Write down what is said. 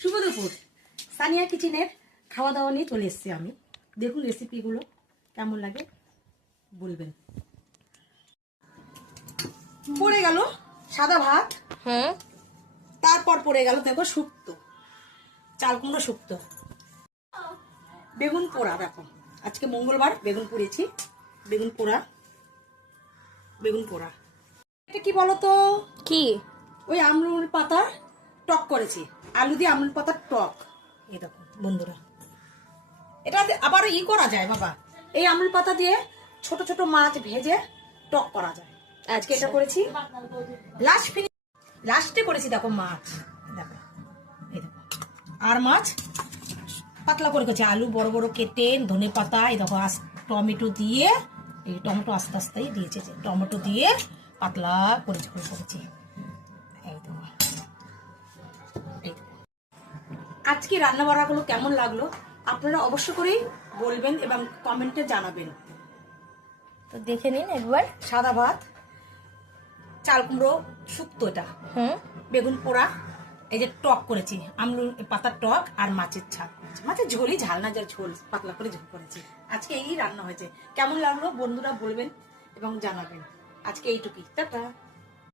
শুভ দুপুর। সানিয়া কিচেনের খাওয়া দাওয়া নিয়ে চলে এসেছি আমি। দেখুন রেসিপিগুলো কেমন লাগে বলবেন। পড়ে গেল সাদা ভাত, তারপর পড়ে গেল দেখো শুক্তো, চাল কুমড়ো শুক্তো, বেগুন পোড়া। দেখো আজকে মঙ্গলবার, বেগুন পুড়েছি, বেগুন পোড়া, বেগুন পোড়া। এটা কি বলতো? কি? ওই আমলুর পাতা টক করেছি, আলু দিয়ে আমলুর পাতার টক। এই দেখো বন্ধুরা, এটা আবার করা যায় বাবা, এই আমলুর পাতা দিয়ে ছোট ছোট মাছ ভেজে টক করা যায়। আজকে এটা করেছি, লাস্টে করেছি। দেখো মাছ, দেখো এই দেখো, আর মাছ পাতলা করে করেছি, আলু বড় বড় কেটে, ধনে পাতা, এই দেখো টমেটো দিয়ে, এই টমেটো আস্তে আস্তে দিয়েছে, যে টমেটো দিয়ে পাতলা করেছি করেছি। আজকে রান্না বান্নাগুলো কেমন লাগলো আপনারা অবশ্য করেই বলবেন এবং কমেন্টে জানাবেন। তো দেখে নিন একবার। সাদা ভাত, চাল কুমড়ো শুক্তো, এটা বেগুন পোড়া, এই যে টক করেছি, আমলুর পাতার টক, আর মাছের ঝাল করেছি। মাছের ঝোলই, ঝাল না, যার ঝোল, পাতলা করে ঝোল করেছি। আজকে এই রান্না হয়েছে। কেমন লাগলো বন্ধুরা বলবেন এবং জানাবেন। আজকে এইটুকুই, টাটা।